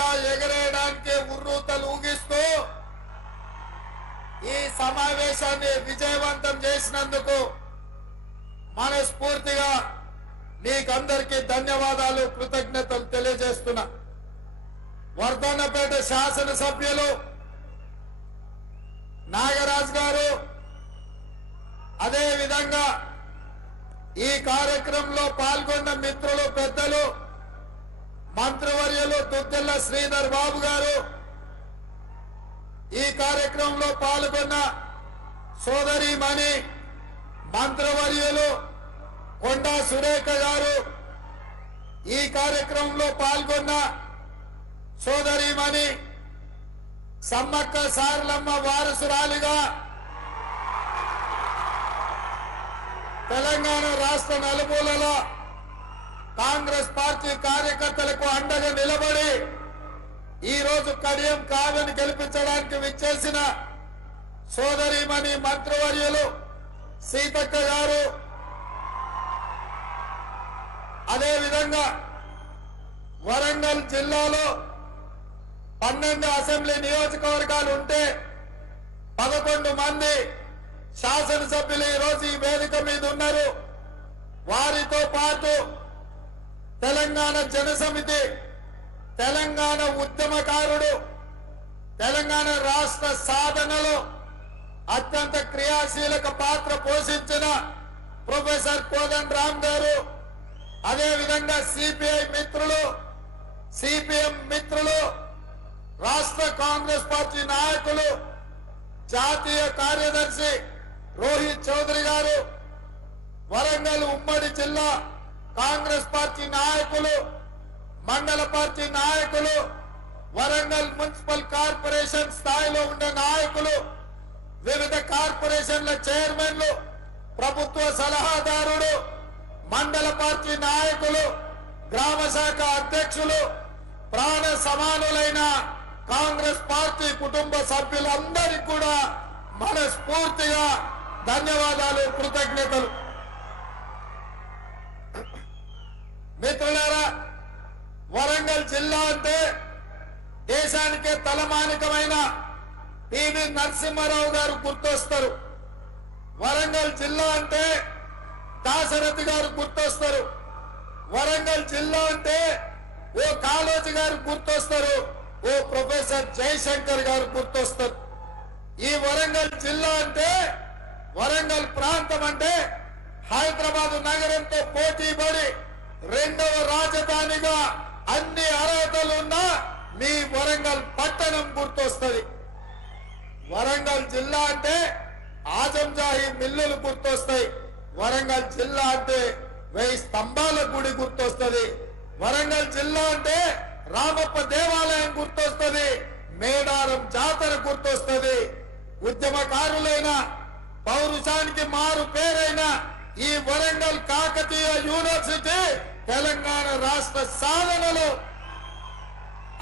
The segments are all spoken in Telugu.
జెండా ఎగరేయడానికి ఉర్రూతలు ఊగిస్తూ ఈ సమావేశాన్ని విజయవంతం చేసినందుకు మనస్ఫూర్తిగా మీకందరికీ ధన్యవాదాలు, కృతజ్ఞతలు తెలియజేస్తున్నా. వర్ధన్నపేట శాసనసభ్యులు నాగరాజ్ గారు, అదే విధంగా ఈ కార్యక్రమంలో పాల్గొన్న మిత్రులు, పెద్దలు, మంత్రివర్యులు దుద్దిల్ల శ్రీధర్ బాబు గారు, ఈ కార్యక్రమంలో పాల్గొన్న సోదరీమణి మంత్రివర్యులు కొండా సురేఖ గారు, ఈ కార్యక్రమంలో పాల్గొన్న సోదరీమణి సమ్మక్క సారలమ్మ వారసురాలిగా తెలంగాణ రాష్ట్ర నలుమూలల కాంగ్రెస్ పార్టీ కార్యకర్తలకు అండగా నిలబడి ఈ రోజు కడియం కావ్యను గెలిపించడానికి విచ్చేసిన సోదరీమణి మంత్రివర్యులు సీతక్క గారు, అదే విధంగా వరంగల్ జిల్లాలో 12 అసెంబ్లీ నియోజకవర్గాలు ఉంటే 11 మంది శాసనసభ్యులు ఈ రోజు ఈ వేదిక మీద ఉన్నారు. వారితో పాటు తెలంగాణ జనసమితి, తెలంగాణ ఉద్యమకారుడు, తెలంగాణ రాష్ట్ర సాధనలో అత్యంత క్రియాశీలక పాత్ర పోషించిన ప్రొఫెసర్ కోదండ రామ్ గారు, అదే విధంగా సిపిఐ మిత్రులు, సిపిఎం మిత్రులు, రాష్ట్ర కాంగ్రెస్ పార్టీ నాయకులు, జాతీయ కార్యదర్శి రోహిత్ చౌదరి గారు, వరంగల్ ఉమ్మడి జిల్లా కాంగ్రెస్ పార్టీ నాయకులు, మండల పార్టీ నాయకులు, వరంగల్ మున్సిపల్ కార్పొరేషన్ స్థాయిలో ఉండే నాయకులు, వివిధ కార్పొరేషన్ల చైర్మన్లు, ప్రభుత్వ సలహాదారుడు, మండల పార్టీ నాయకులు, గ్రామ శాఖ అధ్యక్షులు, ప్రాణ సమానులైన కాంగ్రెస్ పార్టీ కుటుంబ సభ్యులందరికీ కూడా మనస్ఫూర్తిగా ధన్యవాదాలు, కృతజ్ఞతలు. మిత్రులారా, వరంగల్ జిల్లా అంటే దేశానికే తలమానికమైన పివి నరసింహారావు గారు గుర్తొస్తారు. వరంగల్ జిల్లా అంటే దాశరథి గారు గుర్తొస్తారు. వరంగల్ జిల్లా అంటే ఓ కాళోజీ గారు గుర్తొస్తారు, ఓ ప్రొఫెసర్ జయశంకర్ గారు గుర్తొస్తారు. ఈ వరంగల్ జిల్లా అంటే, వరంగల్ ప్రాంతం అంటే హైదరాబాద్ నగరంతో పోటీ పడి 2వ రాజధానిగా అన్ని అర్హతలు ఉన్న మీ వరంగల్ పట్టణం గుర్తొస్తుంది. వరంగల్ జిల్లా అంటే ఆజంజాహి మిల్లులు గుర్తొస్తాయి. వరంగల్ జిల్లా అంటే 1000 స్తంభాల గుడి గుర్తొస్తుంది. వరంగల్ జిల్లా అంటే రామప్ప దేవాలయం గుర్తొస్తుంది, మేడారం జాతర గుర్తొస్తుంది. ఉద్యమకారులైన, పౌరుషానికి మారు పేరైన ఈ వరంగల్ కాకతీయ యూనివర్సిటీ తెలంగాణ రాష్ట్ర సాధనలో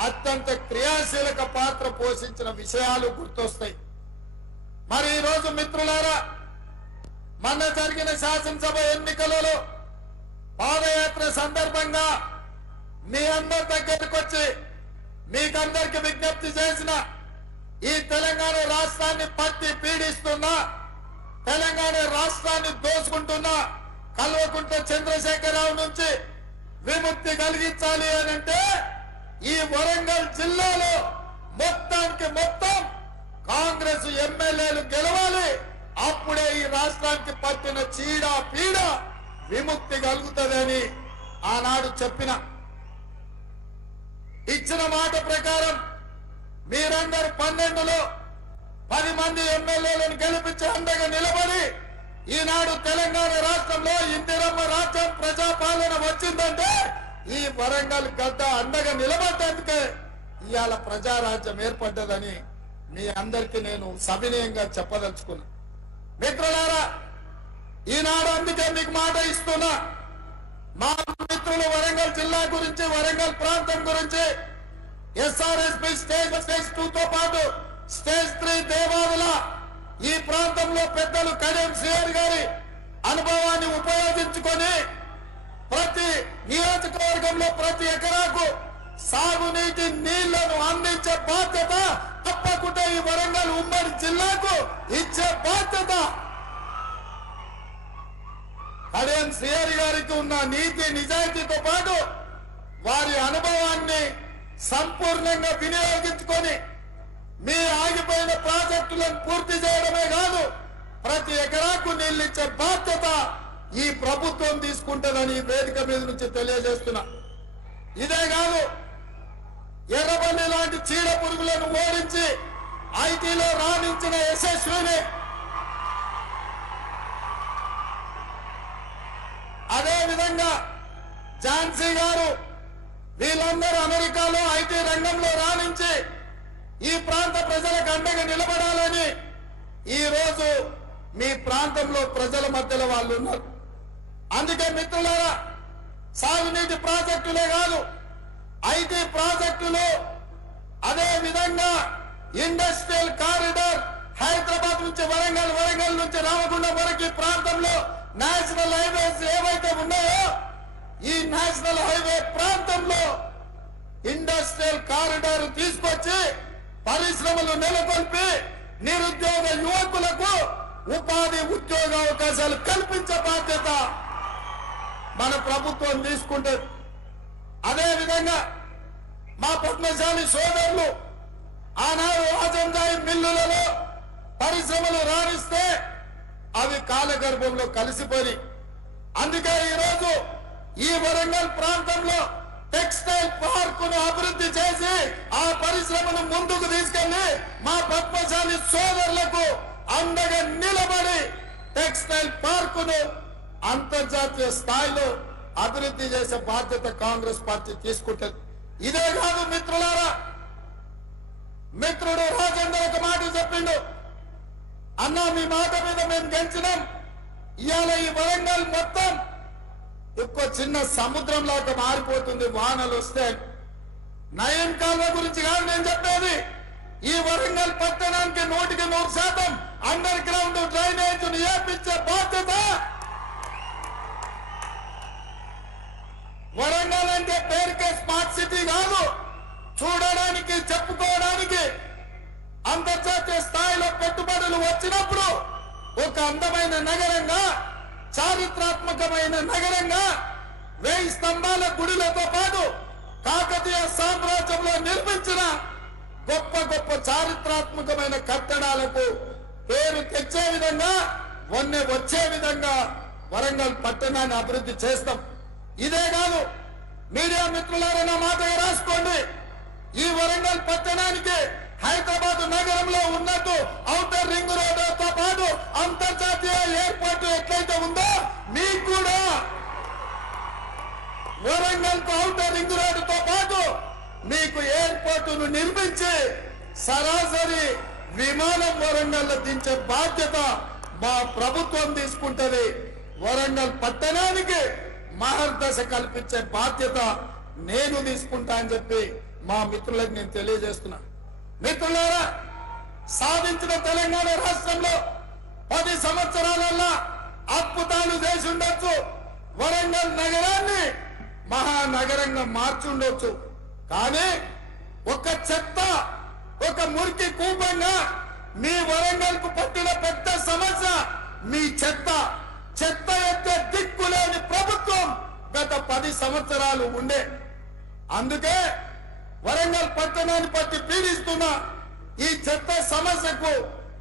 అత్యంత క్రియాశీలక పాత్ర పోషించిన విషయాలు గుర్తొస్తాయి. మరి ఈ రోజు మిత్రులారా, మొన్న జరిగిన శాసనసభ ఎన్నికలలో పాదయాత్ర సందర్భంగా మీ అందరి దగ్గరకు వచ్చి మీకందరికి విజ్ఞప్తి చేసిన, ఈ తెలంగాణ రాష్ట్రాన్ని పట్టి పీడిస్తున్నా, తెలంగాణ రాష్ట్రాన్ని దోచుకుంటున్నా కల్వకుంట్ల చంద్రశేఖరరావు నుంచి విముక్తి కలిగించాలి అని అంటే ఈ వరంగల్ జిల్లాలో మొత్తానికి మొత్తం కాంగ్రెస్ ఎమ్మెల్యేలు గెలవాలి. అప్పుడే ఈ రాష్ట్రానికి పట్టిన చీడ పీడ విముక్తి కలుగుతుందని ఆనాడు చెప్పిన, ఇచ్చిన మాట ప్రకారం మీరందరూ 12లో 10 మంది ఎమ్మెల్యేలను గెలిపించి అండగా నిలబడి ఈనాడు తెలంగాణ రాష్ట్రంలో ఇందిరమ్మ రాజ్యం ప్రజాపాలన వచ్చిందంటే ఈ వరంగల్ గడ్డ అండగా నిలబడ్డందుకే ఇవాళ ప్రజారాజ్యం ఏర్పడ్డదని మీ అందరికీ నేను సవినయంగా చెప్పదలుచుకున్నా. మిత్రులారా, ఈనాడు అందుకే మీకు మాట ఇస్తున్నా, మా మిత్రులు వరంగల్ జిల్లా గురించి, వరంగల్ ప్రాంతం గురించి ఎస్ఆర్ఎస్పీ స్టేజ్ 2తో పాటు స్టేజ్ 3 దేవాదుల ఈ ప్రాంతంలో పెద్దలు కడియం శ్రీహరి గారి అనుభవాన్ని ఉపయోగించుకొని ప్రతి నియోజకవర్గంలో ప్రతి ఎకరాకు సాగునీటి నీళ్లను అందించే బాధ్యత తప్పకుండా ఈ వరంగల్ ఉమ్మడి జిల్లాకు ఇచ్చే బాధ్యత కడియం శ్రీహరి గారికి ఉన్న నీతి నిజాయితీతో పాటు వారి అనుభవాన్ని సంపూర్ణంగా వినియోగించుకొని మీ ఆగిపోయిన ప్రాజెక్టులను పూర్తి చేయడమే కాదు ప్రతి ఎకరాకు నీళ్లిచ్చే బాధ్యత ఈ ప్రభుత్వం తీసుకుంటుందని వేదిక మీద నుంచి తెలియజేస్తున్నా. ఇదే కాదు, ఎర్రబల్లి లాంటి చీడ పురుగులను ఓడించి ఐటీలో రాణించిన యశస్విని, అదే విధంగా ఝాన్సీ గారు, వీళ్ళందరూ అమెరికాలో ఐటీ రంగంలో రాణించి ఈ ప్రాంత ప్రజలకు అండగా నిలబడాలని ఈ రోజు మీ ప్రాంతంలో ప్రజల మధ్యలో వాళ్ళు ఉన్నారు. అందుకే మిత్రులారా, సాగునీటి ప్రాజెక్టులే కాదు, ఐటీ ప్రాజెక్టులు, అదే విధంగా ఇండస్ట్రియల్ కారిడార్ హైదరాబాద్ నుంచి వరంగల్, వరంగల్ నుంచి రామగుండం వరకు ఈ ప్రాంతంలో నేషనల్ హైవేస్ ఏవైతే ఉన్నాయో ఈ నేషనల్ హైవే ప్రాంతంలో ఇండస్ట్రియల్ కారిడార్ తీసుకొచ్చి పరిశ్రమలు నెలకొల్పి నిరుద్యోగ యువకులకు ఉపాధి ఉద్యోగ అవకాశాలు కల్పించే బాధ్యత మన ప్రభుత్వం తీసుకుంటుంది. అదే విధంగా మా పద్మశాలి సోదరులు ఆనాడు రాజంజాయి మిల్లులలో పరిశ్రమలు రాణిస్తే అవి కాలగర్భంలో కలిసిపోయి, అందుకే ఈరోజు ఈ వరంగల్ ప్రాంతంలో టెక్స్టైల్ పార్కును అభివృద్ధి చేసి ఆ పరిశ్రమను ముందుకు తీసుకెళ్లి మా పద్మశాలి సోదరులకు అండగా నిలబడి టెక్స్టైల్ పార్కును అంతర్జాతీయ స్థాయిలో అభివృద్ధి చేసే బాధ్యత కాంగ్రెస్ పార్టీ తీసుకుంటుంది. ఇదే కాదు మిత్రులారా, మిత్రుడు రాజేందర్ ఒక మాట చెప్పిండు, అన్నా మీ మాట మీద మేము గెలిచినాం, ఇవాళ ఈ వరంగల్ మొత్తం ఒక్క చిన్న సముద్రం లాగా మారిపోతుంది వానలు వస్తే. నయం కాల్వ గురించి కాదు నేను చెప్పేది, ఈ వరంగల్ పట్టణానికి 100% అండర్ గ్రౌండ్ డ్రైనేజ్ ఏర్పించే బాధ్యత. వరంగల్ అంటే పేరుకే స్మార్ట్ సిటీ కాదు, చూడడానికి చెప్పుకోవడానికి అంతర్జాతీయ స్థాయిలో పెట్టుబడులు వచ్చినప్పుడు ఒక అందమైన నగరంగా, చారిత్రాత్మకమైన నగరంగా, 1000 స్తంభాల గుడిలతో పాటు కాకతీయ సామ్రాజ్యంలో నిర్మించిన గొప్ప గొప్ప చారిత్రాత్మకమైన కట్టడాలకు పేరు తెచ్చే విధంగా, వన్నె వచ్చే విధంగా వరంగల్ పట్టణాన్ని అభివృద్ధి చేస్తాం. ఇదే కాదు, మీడియా మిత్రులారా నా మాటగా రాసుకోండి, ఈ వరంగల్ పట్టణానికి హైదరాబాద్ నగరంలో ఉన్నట్టు ఔటర్ రింగ్ రోడ్డుతో పాటు అంతర్జాతీయ ఎయిర్పోర్ట్ ఎట్లయితే ఉందో మీకు కూడా వరంగల్ కు ఔటర్ రింగ్ రోడ్డుతో పాటు మీకు ఎయిర్పోర్టును నిర్మించి సరాసరి విమానం వరంగల్ దించే బాధ్యత మా ప్రభుత్వం తీసుకుంటది. వరంగల్ పట్టణానికి మహర్దశ కల్పించే బాధ్యత నేను తీసుకుంటా అని చెప్పి మా మిత్రులకు నేను తెలియజేస్తున్నా. మిత్రులారా, సాధించిన తెలంగాణ రాష్ట్రంలో 10 సంవత్సరాలల్లో అద్భుతాలు చేసి ఉండొచ్చు, వరంగల్ నగరాన్ని మహానగరంగా మార్చుండొచ్చు. కానీ ఒక చెత్త, ఒక మురికి కూపంగా మీ వరంగల్ కు పట్టిన పెద్ద సమస్య మీ చెత్త. చెత్త ఎత్తే దిక్కులేని ప్రభుత్వం గత 10 సంవత్సరాలు ఉండే. అందుకే వరంగల్ పట్టణాన్ని పట్టి పీడిస్తున్న ఈ చెత్త సమస్యకు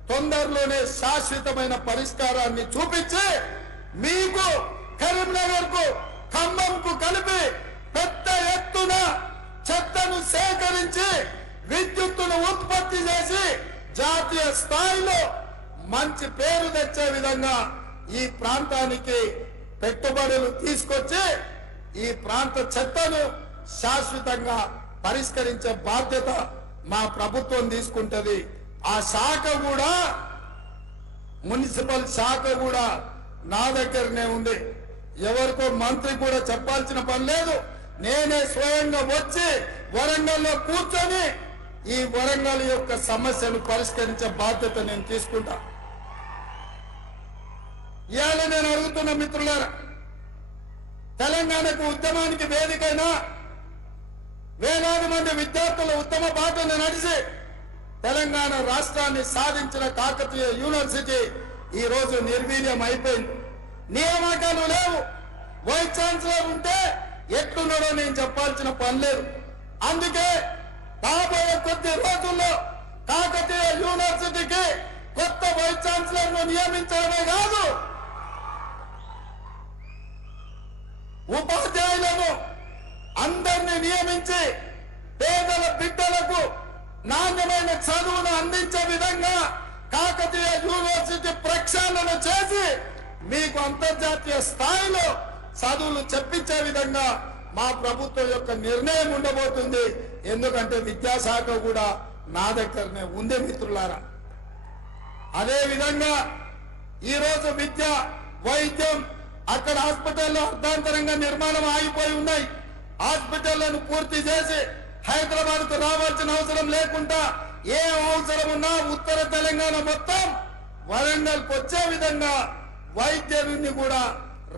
తొందరలోనే శాశ్వతమైన పరిష్కారాన్ని చూపించి మీకు కరీంనగర్ కు, ఖమ్మంకు కలిపి పెద్ద ఎత్తున చెత్తను సేకరించి విద్యుత్తును ఉత్పత్తి చేసి జాతీయ స్థాయిలో మంచి పేరు తెచ్చే విధంగా ఈ ప్రాంతానికి పెట్టుబడులు తీసుకొచ్చి ఈ ప్రాంత చెత్తను శాశ్వతంగా పరిష్కరించే బాధ్యత మా ప్రభుత్వం తీసుకుంటది. ఆ శాఖ కూడా, మున్సిపల్ శాఖ కూడా నా దగ్గరనే ఉంది. ఎవరికో మంత్రి కూడా చెప్పాల్సిన పని లేదు. నేనే స్వయంగా వచ్చి వరంగల్లో కూర్చొని ఈ వరంగల్ యొక్క సమస్యను పరిష్కరించే బాధ్యత నేను తీసుకుంటా. ఇవాళ నేను అడుగుతున్న మిత్రులారా, తెలంగాణకు ఉద్యమానికి వేదికైనా వేలాది మంది విద్యార్థుల ఉత్తమ బాటను నడిచి తెలంగాణ రాష్ట్రాన్ని సాధించిన కాకతీయ యూనివర్సిటీ ఈ రోజు నిర్వీర్యం అయిపోయింది. నియామకాలు లేవు. వైస్ ఛాన్సలర్ ఉంటే ఎట్లున్నాడో నేను చెప్పాల్సిన పని లేదు. అందుకే రాబోయే కొద్ది రోజుల్లో కాకతీయ యూనివర్సిటీకి కొత్త వైస్ ఛాన్సలర్ ను నియమించడమే కాదు, ఉపాధ్యాయులను అందరినీ నియమించి పేదల బిడ్డలకు నాణ్యమైన చదువును అందించే విధంగా కాకతీయ యూనివర్సిటీ ప్రక్షాళన చేసి మీకు అంతర్జాతీయ స్థాయిలో చదువులు చెప్పించే విధంగా మా ప్రభుత్వం యొక్క నిర్ణయం ఉండబోతుంది. ఎందుకంటే విద్యాశాఖ కూడా నా దగ్గరనే ఉంది మిత్రులారా. అదే విధంగా ఈరోజు విద్య, వైద్యం, అక్కడ హాస్పిటల్లో అర్ధాంతరంగా నిర్మాణం ఆగిపోయి ఉన్నాయి. హాస్పిటళ్లను పూర్తి చేసి హైదరాబాద్ కు రావాల్సిన అవసరం లేకుండా ఏ అవసరం ఉన్నా ఉత్తర తెలంగాణ మొత్తం వరంగల్కి వచ్చే విధంగా వైద్యుని కూడా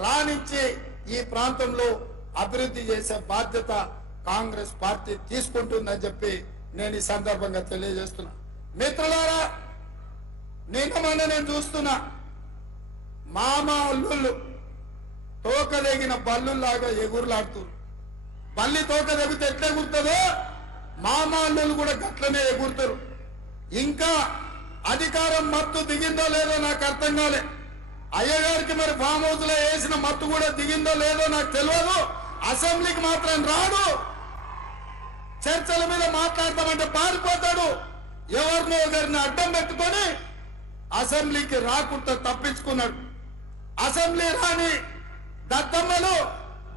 రాణించి ఈ ప్రాంతంలో అభివృద్ధి చేసే బాధ్యత కాంగ్రెస్ పార్టీ తీసుకుంటుందని చెప్పి నేను ఈ సందర్భంగా తెలియజేస్తున్నా. మిత్రులారా, నిన్న మొన్న నేను చూస్తున్నా మామ అల్లుళ్ళు తోకదగిన బల్లులాగా ఎగురులాడుతున్నారు. బల్లి తోక తెగితే ఎట్లా ఎగురుతుందో మామ అల్లుళ్ళు కూడా గట్లనే ఎగురుతారు. ఇంకా అధికారం మత్తు దిగిందో లేదో నాకు అర్థం కాలే. అయ్యగారికి మరి ఫామ్ హౌస్ లో వేసిన మత్తు కూడా దిగిందో లేదో నాకు తెలియదు. అసెంబ్లీకి మాత్రం రాడు. చర్చల మీద మాట్లాడతామంటే పారిపోతాడు. ఎవరినో ఒకరిని అడ్డం పెట్టుకొని అసెంబ్లీకి రాకుండా తప్పించుకున్నాడు. అసెంబ్లీ రాని దత్తమ్మలు,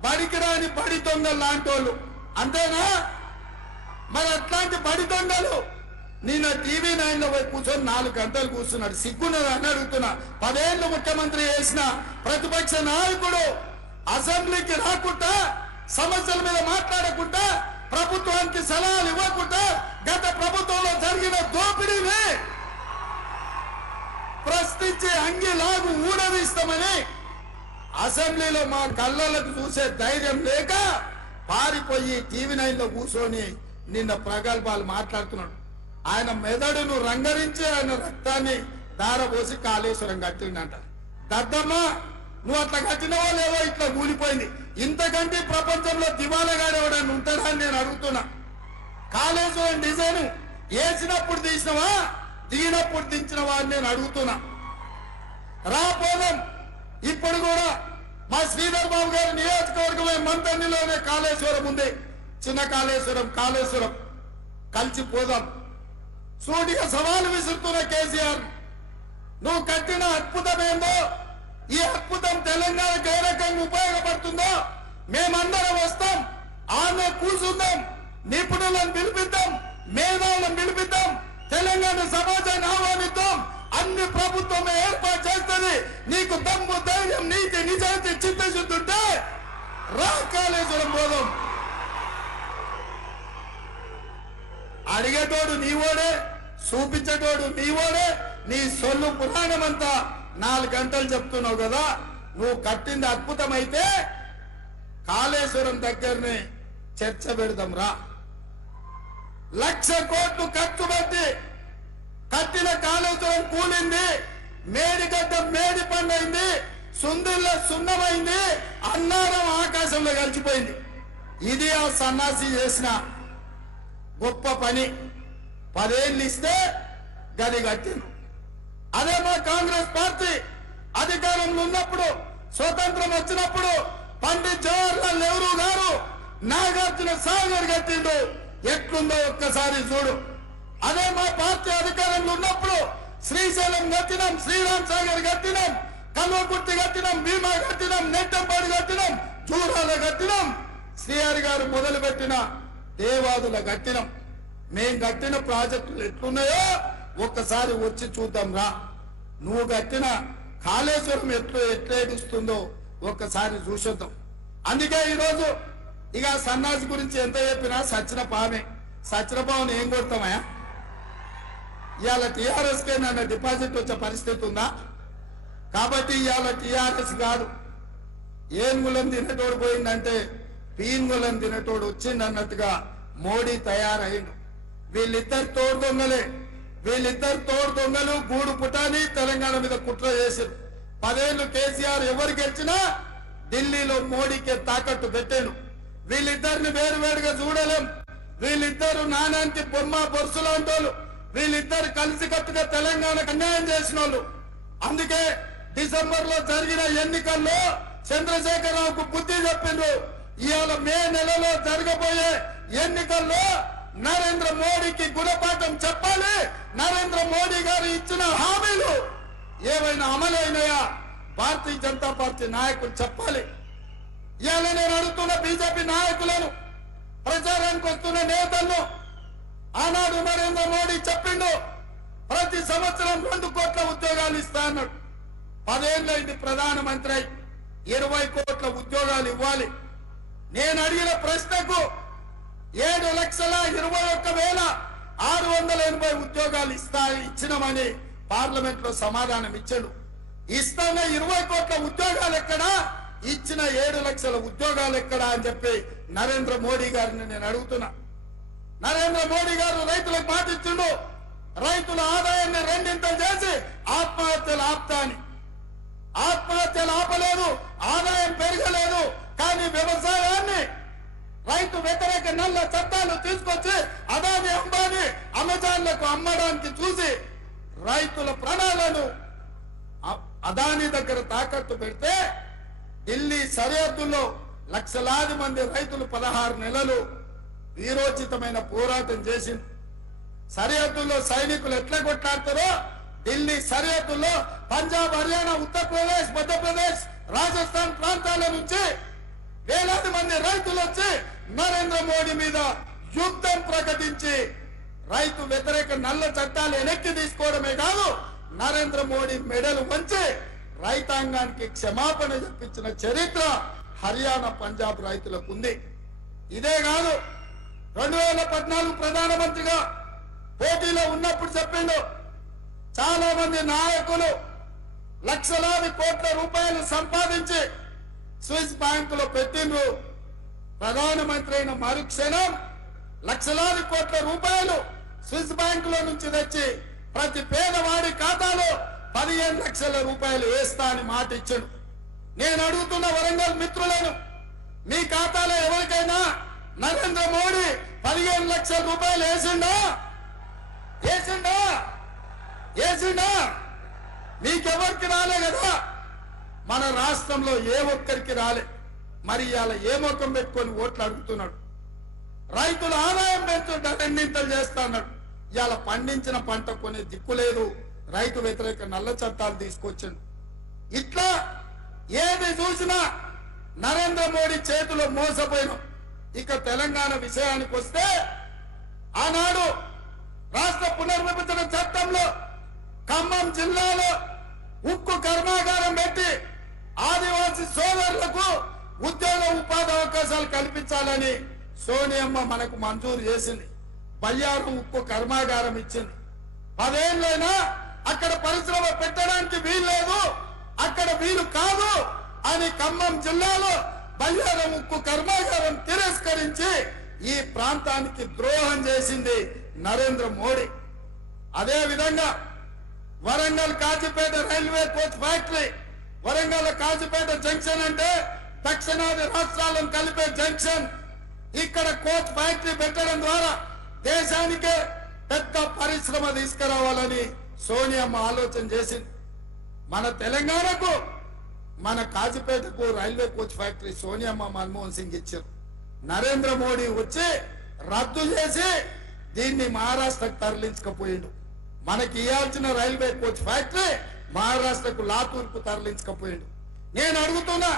బడికి రాని బడి దొంగలు లాంటి వాళ్ళు. అంతేనా? మరి అట్లాంటి బడి దొంగలు నిన్న TV9 లో పోయి కూర్చొని 4 గంటలు కూర్చున్నాడు. సిగ్గున్నది అని అడుగుతున్నా. 10 ఏళ్ళు ముఖ్యమంత్రి చేసిన ప్రతిపక్ష నాయకుడు అసెంబ్లీకి రాకుండా, సమస్యల మీద మాట్లాడకుండా, ప్రభుత్వానికి సలహాలు ఇవ్వకుండా గత ప్రభుత్వంలో జరిగిన దోపిడీని ప్రశ్నించి అంగిలాగు ఊడదీస్తామని అసెంబ్లీలో మా కళ్ళలకు చూసే ధైర్యం లేక పారిపోయి TV9 లో కూర్చొని నిన్న ప్రగల్భాలు మాట్లాడుతున్నాడు. ఆయన మెదడును రంగరించి ఆయన రక్తాన్ని దారపోసి కాళేశ్వరం కట్టిండంట. దద్దమ్మ, నువ్వు అట్లా కట్టినవో లేవో ఇట్లా కూలిపోయింది. ఇంతకంటే ప్రపంచంలో దివాలగాడు ఎవడని ఉంటాడా అని నేను అడుగుతున్నా. కాళేశ్వరం డిజైన్ వేసినప్పుడు తీసినవా, దిగినప్పుడు దించినవా అని నేను అడుగుతున్నా. రాపోదాం. ఇప్పుడు కూడా మా శ్రీధర్ బాబు గారి నియోజకవర్గమే మంతన్నిలోనే కాళేశ్వరం ఉంది. చిన్న కాళేశ్వరం, కాళేశ్వరం కలిసిపోదాం. సూటిగా సవాలు విసురుతున్న కేసీఆర్, నువ్వు కట్టిన అద్భుతం ఏందో, ఈ అద్భుతం తెలంగాణకు ఏ రకంగా ఉపయోగపడుతుందో మేమందరం వస్తాం. ఆమె కూర్చుందాం, నిపుణులను పిలిపిద్దాం, మేధావులను పిలిపిద్దాం, తెలంగాణ సమాజాన్ని ఆహ్వానిద్దాం. అన్ని ప్రభుత్వమే ఏర్పాటు చేస్తుంది. నీకు దమ్ము, ధైర్యం, నీతి, నిజాయితీ, చిత్తశుద్ధి ఉంటే రా కాళేశ్వరం పోదాం. అడిగేటోడు నీవోడే, చూపించేటోడు నీవోడే. నీ సొల్లు పురాణం అంతా 4 గంటలు చెప్తున్నావు కదా. నువ్వు కట్టింది అద్భుతమైతే కాళేశ్వరం దగ్గరనే చర్చ పెడదాం రా. 1,00,000 కోట్లు ఖర్చు పెట్టి కట్టిన కాళేశ్వరం కూలింది. మేడిగడ్డ మేడి పండైంది, సుందిల్ల సున్నమైంది, అన్నారం ఆకాశంలో కలిసిపోయింది. ఇది ఆ సన్నాసి చేసిన గొప్ప పని. 10 ఏళ్ళు ఇస్తే గది కట్టింది. అదే మా కాంగ్రెస్ పార్టీ అధికారంలో ఉన్నప్పుడు, స్వతంత్రం వచ్చినప్పుడు పండిత్ జవహర్లాల్ నెహ్రూ గారు నాగార్జున సాగర్ కట్టిండు. ఎట్లుందో ఒక్కసారి చూడు. అదే మా పార్టీ అధికారంలో ఉన్నప్పుడు శ్రీశైలం కట్టినాం, శ్రీరామ్ సాగర్ కట్టినాం, కల్వకుర్తి కట్టినాం, భీమా కట్టినాం, నెట్టంపాడు కట్టినాం, జూరాల కట్టినాం, శ్రీహరి గారు మొదలుపెట్టిన దేవాదుల కట్టినాం. మేం కట్టిన ప్రాజెక్టులు ఎట్లున్నాయో ఒక్కసారి వచ్చి చూద్దాం రా. నువ్వు కట్టిన కాళేశ్వరం ఎట్లేడుస్తుందో ఒక్కసారి చూసొద్దాం. అందుకే ఈరోజు ఇక సన్నాసి గురించి ఎంత చెప్పినా సచిన పామే. సచిన పావును ఏం కొడతామయా? ఇవాళ టీఆర్ఎస్ కే నన్ను డిపాజిట్ వచ్చే పరిస్థితి ఉందా? కాబట్టి ఇవాళ టీఆర్ఎస్ కాదు, ఏనుగులం తినేటోడు పోయిందంటే పీనుగులం తినేటోడు వచ్చింది అన్నట్టుగా మోడీ తయారైండు. వీళ్ళిద్దరు తోడు దొంగలే. వీళ్ళిద్దరు తోడు దొంగలు గూడు పుటాని తెలంగాణ మీద కుట్ర చేశారు. 10 ఏళ్లు కేసీఆర్ ఎవరు గెలిచినా ఢిల్లీలో మోడీకే తాకట్టు పెట్టాను. వీళ్ళిద్దరిని వేరువేరుగా చూడలేం. వీళ్ళిద్దరు నాణానికి బొమ్మ బొరుసులాంటోళ్ళు. వీళ్ళిద్దరు కలిసికట్టుగా తెలంగాణకు అన్యాయం చేసిన వాళ్ళు. అందుకే డిసెంబర్ లో జరిగిన ఎన్నికల్లో చంద్రశేఖరరావుకు బుద్ధి చెప్పిండ్రు. ఇవాళ మే నెలలో జరగబోయే ఎన్నికల్లో నరేంద్ర మోడీకి గుణపాఠం చెప్పాలి. నరేంద్ర మోడీ గారు ఇచ్చిన హామీలు ఏవైనా అమలైనాయా భారతీయ జనతా పార్టీ నాయకులు చెప్పాలి. ఇవాళ నేను అడుగుతున్న బీజేపీ నాయకులను, ప్రచారానికి వస్తున్న నేతలను, ఆనాడు నరేంద్ర మోడీ చెప్పిండు ప్రతి సంవత్సరం 2 కోట్ల ఉద్యోగాలు ఇస్తా అన్నాడు. 10 ఏళ్ళైంది ప్రధానమంత్రి అయి 20 కోట్ల ఉద్యోగాలు ఇవ్వాలి. నేను అడిగిన ప్రశ్నకు 7,21,680 ఉద్యోగాలు ఇచ్చినామని పార్లమెంట్ లో సమాధానం ఇచ్చాడు. ఇస్తాన 20 కోట్ల ఉద్యోగాలు ఎక్కడా, ఇచ్చిన 7 లక్షల ఉద్యోగాలు ఎక్కడా అని చెప్పి నరేంద్ర మోడీ గారిని నేను అడుగుతున్నా. నరేంద్ర మోడీ గారు రైతులకు మాట ఇచ్చిండు. రైతుల ఆదాయాన్ని 2 చేసి ఆత్మహత్యలు ఆపుతా అని. ఆత్మహత్యలు ఆపలేదు, ఆదాయం పెరగలేదు. కానీ వ్యవసాయాన్ని రైతు వ్యతిరేక నల్ల చట్టాలు తీసుకొచ్చి అదాని అంబానీ అమెజాన్లకు అమ్మడానికి చూసి రైతుల ప్రాణాలను అదాని దగ్గర తాకట్టు పెడితే ఢిల్లీ సరిహద్దుల్లో లక్షలాది మంది రైతులు 16 నెలలు వీరోచితమైన పోరాటం చేసింది. సరిహద్దుల్లో సైనికులు ఎట్లా కొట్లాడతారో ఢిల్లీ సరిహద్దుల్లో పంజాబ్, హర్యానా, ఉత్తరప్రదేశ్, మధ్యప్రదేశ్, రాజస్థాన్ ప్రాంతాల నుంచి వేలాది మంది రైతులు వచ్చి నరేంద్ర మోడీ మీద యుద్ధం ప్రకటించి రైతు వ్యతిరేక నల్ల చట్టాలు వెనక్కి తీసుకోవడమే కాదు, నరేంద్ర మోడీ మెడలు వంచి రైతాంగానికి క్షమాపణ చెప్పించిన చరిత్ర హర్యానా, పంజాబ్ రైతులకు ఉంది. ఇదే కాదు 2014 ప్రధానమంత్రిగా పోటీలో ఉన్నప్పుడు చెప్పిండు చాలా మంది నాయకులు లక్షలాది కోట్ల రూపాయలు సంపాదించి స్విస్ బ్యాంకులో పెట్టిండ్రు. ప్రధానమంత్రి అయిన మరుక్షణం లక్షలాది కోట్ల రూపాయలు స్విస్ బ్యాంకులో నుంచి తెచ్చి ప్రతి పేదవాడి ఖాతాలో 15 లక్షల రూపాయలు వేస్తా అని మాట ఇచ్చాడు. నేను అడుగుతున్న వరంగల్ మిత్రులను, మీ ఖాతాలో ఎవరికైనా నరేంద్ర మోడీ 15 లక్షల రూపాయలు వేసిండా? వేసిండా? వేసిండా? మీకెవరికి రాలే కదా. మన రాష్ట్రంలో ఏ ఒక్కరికి రాలే. మరి ఇవాళ ఏ ముఖం పెట్టుకొని ఓట్లు అడుగుతున్నాడు? రైతుల ఆదాయం పెంచుంటే 2 చేస్తా అన్నాడు. ఇవాళ పండించిన పంట కొనే దిక్కు లేదు. రైతు వ్యతిరేక నల్ల చట్టాలు తీసుకొచ్చాడు. ఇట్లా ఏది చూసినా నరేంద్ర మోడీ చేతిలో మోసపోయినాం. ఇక తెలంగాణ విషయానికి వస్తే ఆనాడు రాష్ట్ర పునర్విభజన చట్టంలో ఖమ్మం జిల్లాలో ఉక్కు కర్మాగారం పెట్టి ఆదివాసీ సోదరులకు ఉద్యోగ ఉపాధి అవకాశాలు కల్పించాలని సోనియమ్మ మనకు మంజూరు చేసింది. బయ్యారం ఉక్కు కర్మాగారం ఇచ్చింది. 10 ఏళ్ళైనా అక్కడ పరిశ్రమ పెట్టడానికి వీల్లేదు, అక్కడ వీలు కాదు అని ఖమ్మం జిల్లాలో బయ్యారం ఉక్కు కర్మాగారం తిరస్కరించి ఈ ప్రాంతానికి ద్రోహం చేసింది నరేంద్ర మోడీ. అదే విధంగా Warangal Kazipet railway coach factory, Warangal Kazipet junction అంటే దక్షిణాది రాష్ట్రాలను కలిపే జంక్షన్. ఇక్కడ కోచ్ ఫ్యాక్టరీ పెట్టడం ద్వారా దేశానికే పెద్ద పరిశ్రమ తీసుకురావాలని సోనియమ్మ ఆలోచన చేసింది. మన తెలంగాణకు, మన కాజీపేటకు రైల్వే కోచ్ ఫ్యాక్టరీ సోనియమ్మ, మన్మోహన్ సింగ్ ఇచ్చారు. నరేంద్ర మోడీ వచ్చి రద్దు చేసి దీన్ని మహారాష్ట్రకు తరలించకపోయిండు. మనకి ఇవ్వాల్సిన రైల్వే కోచ్ ఫ్యాక్టరీ మహారాష్ట్రకు లాతూర్కు తరలించకపోయిండు. నేను అడుగుతున్నా,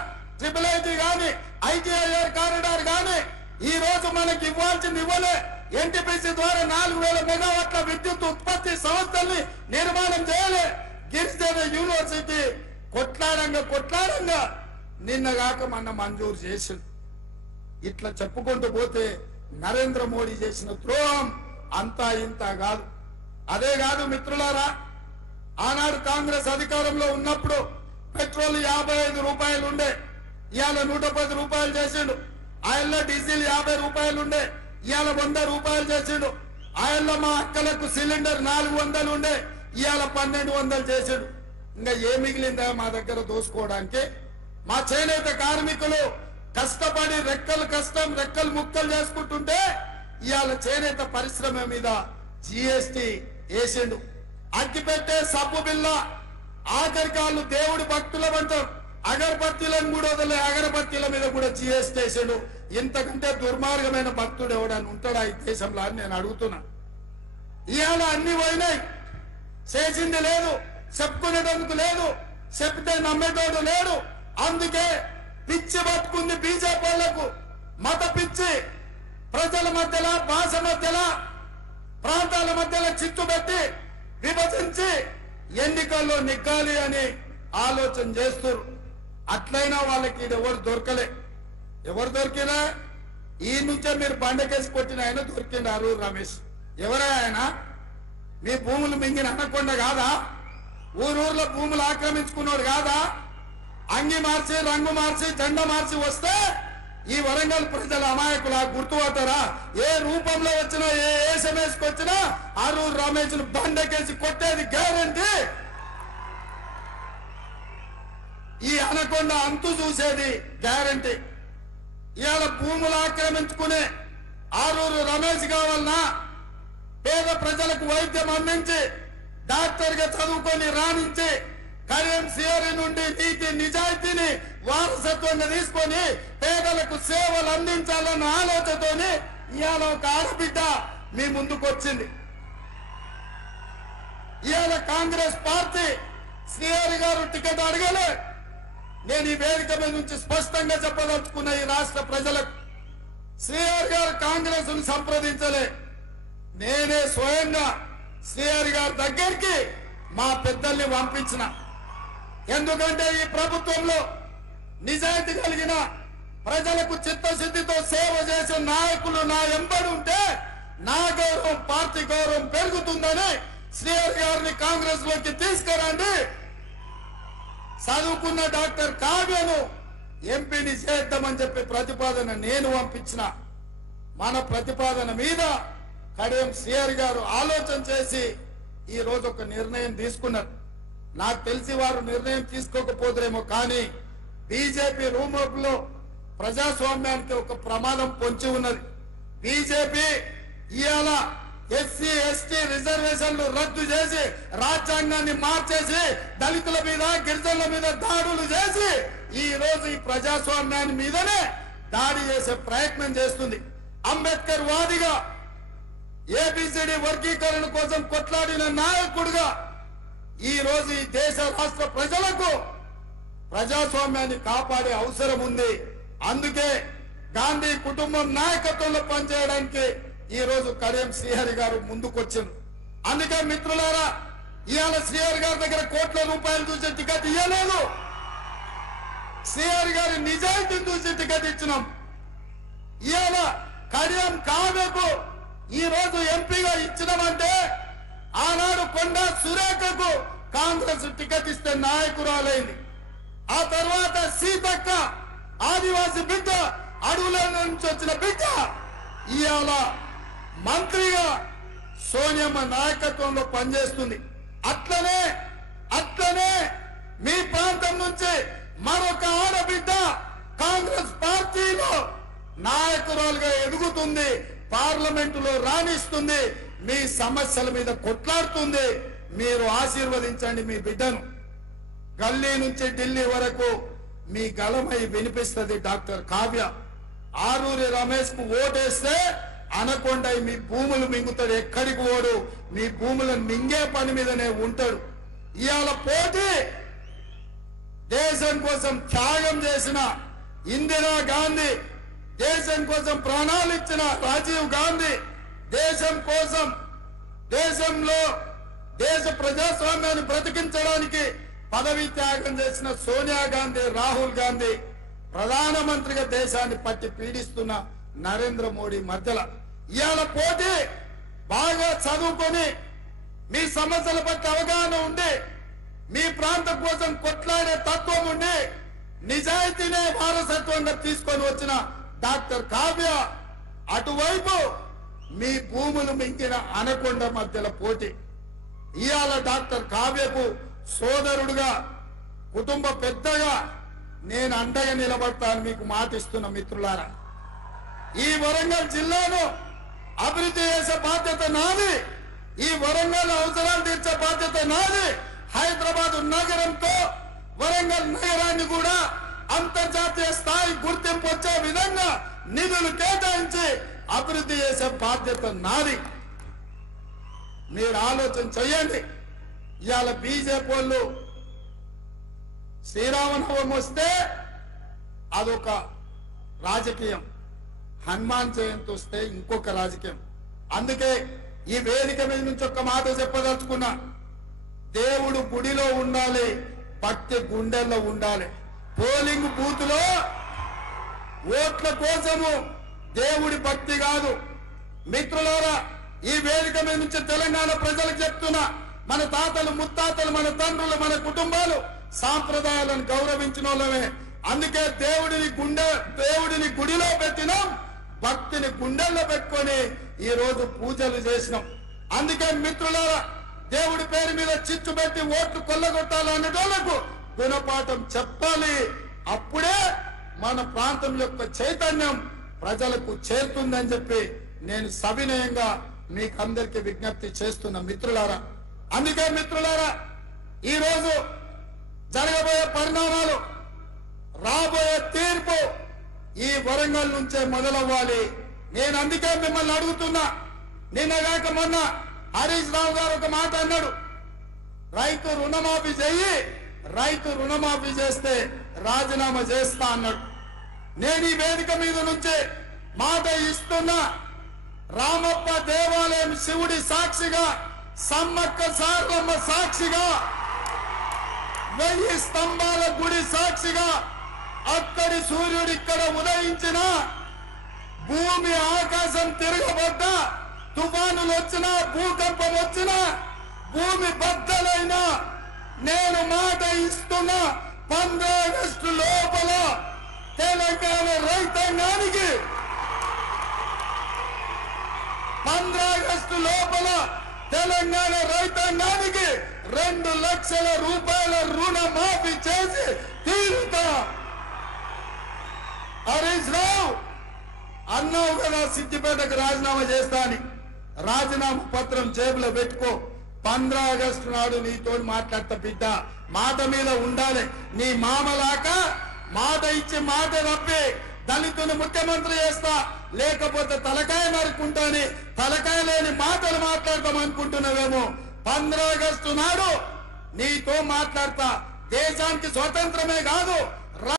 IIIT గాని ITIR కారిడార్ గాని ఈ రోజు మనకి ఇవ్వాల్సింది ఇవ్వలే. NTPC ద్వారా 4000 మెగావాట్ల విద్యుత్ ఉత్పత్తి సంస్థల్ని నిర్మాణం చేయలే. గిరిజన యూనివర్సిటీ కొట్లాడంగా నిన్నగాక మొన్న మంజూరు చేసింది. ఇట్లా చెప్పుకుంటూ పోతే నరేంద్ర మోడీ చేసిన ద్రోహం అంతా ఇంత కాదు. అదే కాదు మిత్రులారా, ఆనాడు కాంగ్రెస్ అధికారంలో ఉన్నప్పుడు పెట్రోల్ 55 రూపాయలు ఉండే, ఇవాళ 110 రూపాయలు చేసిండు. ఆయిల్లో డీజిల్ 50 రూపాయలు ఉండే, ఇవాళ 100 రూపాయలు చేసాడు. ఆయనలో మా అక్కలకు సిలిండర్ 400 ఉండే, ఇవాళ 1200 చేసాడు. ఇంకా ఏ మిగిలిందా మా దగ్గర దోసుకోవడానికి? మా చేనేత కార్మికులు కష్టపడి రెక్కలు ముక్కలు చేసుకుంటుంటే ఇవాళ చేనేత పరిశ్రమ మీద జిఎస్టి వేసిండు. అగ్గిపెట్టే సబ్బు బిల్ల, ఆఖరికి వాళ్ళు దేవుడి భక్తులమంటారు, అగరబత్తీలను కూడా వదిలే అగరబత్తీల మీద కూడా జిఎస్టి వేసాడు. ఇంతకంటే దుర్మార్గమైన భక్తుడు ఎవడని ఉంటాడా ఈ దేశంలో అని నేను అడుగుతున్నా. ఇవాళ అన్ని పోయినాయి, చేసింది లేదు, చెప్పుకునేటందుకు లేదు, చెప్తే నమ్మేటోడు లేడు. అందుకే పిచ్చి పట్టుకుంది బీజేపీ వాళ్లకు. మత పిచ్చి ప్రజల మధ్యలో, భాష మధ్యలో, ప్రాంతాల మధ్యలో చిచ్చు పెట్టి విభజించి ఎన్నికల్లో నిగ్గాలి అని ఆలోచన చేస్తారు. అట్లయినా వాళ్ళకి ఇది ఎవరు దొరికినా ఈ నుంచే మీరు బండకేసి కొట్టిన ఆయన దొరికిండు అరూరు రమేష్. ఎవరే ఆయన? మీ భూములు మింగిన అనకొండ కాదా? ఊరూర్లో భూములు ఆక్రమించుకున్నాడు కాదా? అంగి మార్చి, రంగు మార్చి, జెండా మార్చి వస్తే ఈ వరంగల్ ప్రజల అమాయకులు గుర్తుపడతారా? ఏ రూపంలో వచ్చినా, ఏ SMS వచ్చినా అరూరు రమేష్ బండకేసి కొట్టేది గ్యారంటీ. ఈ అనకొండ అంతు చూసేది గ్యారంటీ. ఇవాళ భూములు ఆక్రమించుకునే ఆరూరు రమేష్ కావాలన్నా పేద ప్రజలకు వైద్యం అందించి డాక్టర్ గా చదువుకొని రాణించి కరీం సిఆర్ నుండి నీతి నిజాయితీని వారసత్వంగా తీసుకొని పేదలకు సేవలు అందించాలన్న ఆలోచనతోని ఇవాళ ఒక ఆడబిడ్డ మీ ముందుకు వచ్చింది. ఇవాళ కాంగ్రెస్ పార్టీ సిఆర్ గారు టికెట్ అడగలే. నేను ఈ వేదిక మీద నుంచి స్పష్టంగా చెప్పదలుచుకున్న ఈ రాష్ట్ర ప్రజలకు, సిఆర్ గారు కాంగ్రెస్ ను సంప్రదించలే. నేనే స్వయంగా సిఆర్ గారి దగ్గరికి మా పెద్దల్ని పంపించిన. ఎందుకంటే ఈ ప్రభుత్వంలో నిజాయితీ కలిగిన ప్రజలకు చిత్తశుద్ధితో సేవ చేసే నాయకులు నా వెంబడి ఉంటే నా గౌరవం, పార్టీ గౌరవం పెరుగుతుందని సిఆర్ గారిని కాంగ్రెస్ లోకి తీసుకురండి, చదువుకున్న డాక్టర్ కావ్యను ఎంపీని చేద్దామని చెప్పి ప్రతిపాదన నేను పంపించిన. మన ప్రతిపాదన మీద కడియం సిఆర్ గారు ఆలోచన చేసి ఈ రోజు ఒక నిర్ణయం తీసుకున్నారు. నాకు తెలిసి వారు నిర్ణయం తీసుకోకపోతారేమో, కానీ బీజేపీ రూమర్లో ప్రజాస్వామ్యానికి ఒక ప్రమాదం పొంచి ఉన్నది. బీజేపీ ఇవాళ ఎస్సీ ఎస్టీ రిజర్వేషన్లు రద్దు చేసి రాజ్యాంగాన్ని మార్చేసి దళితుల మీద, గిరిజనుల మీద దాడులు చేసి ఈ రోజు ఈ ప్రజాస్వామ్యాన్ని మీదనే దాడి చేసే ప్రయత్నం చేస్తుంది. అంబేద్కర్ వాదిగా, ఏబిసిడి వర్గీకరణ కోసం కొట్లాడిన నాయకుడిగా ఈ రోజు ఈ దేశ రాష్ట్ర ప్రజలకు ప్రజాస్వామ్యాన్ని కాపాడే అవసరం ఉంది. అందుకే గాంధీ కుటుంబం నాయకత్వంలో పనిచేయడానికి ఈ రోజు కడియం శ్రీహరి గారు ముందుకొచ్చింది. అందుకే మిత్రులారా, ఇవాళ శ్రీహరి గారి దగ్గర కోట్ల రూపాయలు చూసే టికెట్ ఇవ్వలేదు, శ్రీహరి గారి నిజాయితీని చూసి టికెట్ ఇచ్చినాం. ఇవాళ కడియం కావ్యకు ఈ రోజు ఎంపీగా ఇచ్చినామంటే ఆనాడు కొండా సురేఖకు కాంగ్రెస్ టికెట్ ఇస్తే నాయకురాలైంది. ఆ తర్వాత సీతక్క ఆదివాసి బిడ్డ, అడవుల నుంచి వచ్చిన బిడ్డ ఇవాళ మంత్రిగా సోనియమ్మ నాయకత్వంలో పనిచేస్తుంది. అట్లనే మీ ప్రాంతం నుంచి మరొక ఆడబిడ్డ కాంగ్రెస్ పార్టీలో నాయకురాలుగా ఎదుగుతుంది, పార్లమెంటులో రాణిస్తుంది, మీ సమస్యల మీద కొట్లాడుతుంది. మీరు ఆశీర్వదించండి మీ బిడ్డను. గల్లీ నుంచి ఢిల్లీ వరకు మీ గళమై వినిపిస్తుంది డాక్టర్ కావ్య. ఆరూరి రమేష్ కు ఓటేస్తే అనకొండ మీ భూములు మింగుతాడు, ఎక్కడికి ఓడు, మీ భూములను మింగే పని మీదనే ఉంటాడు. ఇవాళ పోటీ దేశం కోసం త్యాగం చేసిన ఇందిరా గాంధీ, దేశం కోసం ప్రాణాలు ఇచ్చిన రాజీవ్ గాంధీ, దేశం కోసం దేశంలో దేశ ప్రజాస్వామ్యాన్ని బ్రతికించడానికి పదవి త్యాగం చేసిన సోనియా గాంధీ, రాహుల్ గాంధీ, ప్రధానమంత్రిగా దేశాన్ని పట్టి పీడిస్తున్న నరేంద్ర మోడీ మధ్యలో ఇవాళ పోటీ బాగా చదువుకొని మీ సమస్యల పట్ల అవగాహన ఉండి మీ ప్రాంతం కోసం కొట్లాడే తత్వం ఉండి నిజాయితీనే వారసత్వంగా తీసుకొని వచ్చిన డాక్టర్ కావ్య అటువైపు మీ భూములు మింగిన అనకొండ మధ్యలో పోటీ. ఇవాళ డాక్టర్ కావ్యకు సోదరుడుగా, కుటుంబ పెద్దగా నేను అండగా నిలబడతాను మీకు మాటిస్తున్న మిత్రులారా. ఈ వరంగల్ జిల్లాను అభివృద్ధి చేసే బాధ్యత నాది. ఈ వరంగల్ అవసరాలు తీర్చే బాధ్యత నాది. హైదరాబాద్ నగరంతో వరంగల్ నగరాన్ని కూడా అంతర్జాతీయ స్థాయి గుర్తింపు వచ్చే విధంగా నిధులు కేటాయించి అభివృద్ధి చేసే బాధ్యత నాది. మీరు ఆలోచన చెయ్యండి. ఇవాళ బీజేపీ వాళ్ళు శ్రీరామనవమి వస్తే అదొక రాజకీయం, హనుమాన్ జయంతి వస్తే ఇంకొక రాజకీయం. అందుకే ఈ వేదిక మీద నుంచి ఒక్క మాట చెప్పదలుచుకున్నా. దేవుడు గుడిలో ఉండాలి, భక్తి గుండెల్లో ఉండాలి. పోలింగ్ బూత్ లో ఓట్ల కోసము దేవుడి భక్తి కాదు. మిత్రులారా, ఈ వేదిక మీద నుంచి తెలంగాణ ప్రజలకు చెప్తున్నా, మన తాతలు ముత్తాతలు, మన తండ్రులు, మన కుటుంబాలు సాంప్రదాయాలను గౌరవించిన వాళ్ళమే. అందుకే దేవుడిని గుడిలో పెట్టినాం, భక్తిని గుండెల్లో పెట్టుకొని ఈ రోజు పూజలు చేసినాం. అందుకే మిత్రులారా, దేవుడి పేరు మీద చిచ్చు పెట్టి ఓట్లు కొల్లగొట్టాలనేటోళ్లకు గుణపాఠం చెప్పాలి. అప్పుడే మన ప్రాంతం యొక్క చైతన్యం ప్రజలకు చేరుతుందని చెప్పి నేను సవినయంగా మీకు అందరికీ విజ్ఞప్తి చేస్తున్న మిత్రులారా. అందుకే మిత్రులారా, ఈ రోజు జరగబోయే పరిణామాలు, రాబోయే తీర్పు ఈ వరంగల్ నుంచే మొదలవ్వాలి. నేను అందుకే మిమ్మల్ని అడుగుతున్నా. నిన్నగాక మొన్న హరీష్ రావు గారు ఒక మాట అన్నాడు, రైతు రుణమాఫీ చెయ్యి, రైతు రుణమాఫీ చేస్తే రాజీనామా చేస్తా అన్నాడు. నేను ఈ వేదిక మీద నుంచి మాట ఇస్తున్నా. రామప్ప దేవాలయం శివుడి సాక్షిగా, సమ్మక్క సారలమ్మ సాక్షిగా, 1000 స్తంభాల గుడి సాక్షిగా, అక్కడి సూర్యుడు ఇక్కడ ఉదయించిన, భూమి ఆకాశం తిరగబడ్డా, తుఫానులు వచ్చినా, భూకంపం వచ్చినా, భూమి బద్దలైనా, నేను మాట ఇస్తున్నా, 15 ఆగస్టు లోపల తెలంగాణ రైతాంగానికి 15 ఆగస్టు లోపల తెలంగాణ రైతాంగానికి 2 లక్షల రూపాయల రుణమాఫీ చేసి తీరుతా. హరీష్ రావు అన్నావు కదా సిద్దిపేటకు రాజీనామా చేస్తా అని. రాజీనామా పత్రం జేబులో పెట్టుకో. 15 ఆగస్టు నాడు నీతో మాట్లాడతా బిడ్డ. మాట మీద ఉండాలి. నీ మామలాక మాట ఇచ్చి మాట తప్పి దళితుని ముఖ్యమంత్రి చేస్తా, లేకపోతే తలకాయ నరుకుంటాని తలకాయ లేని మాటలు మాట్లాడతాం అనుకుంటున్నావేమో. 15 ఆగస్టు నాడు నీతో మాట్లాడతా. దేశానికి స్వతంత్రమే కాదు,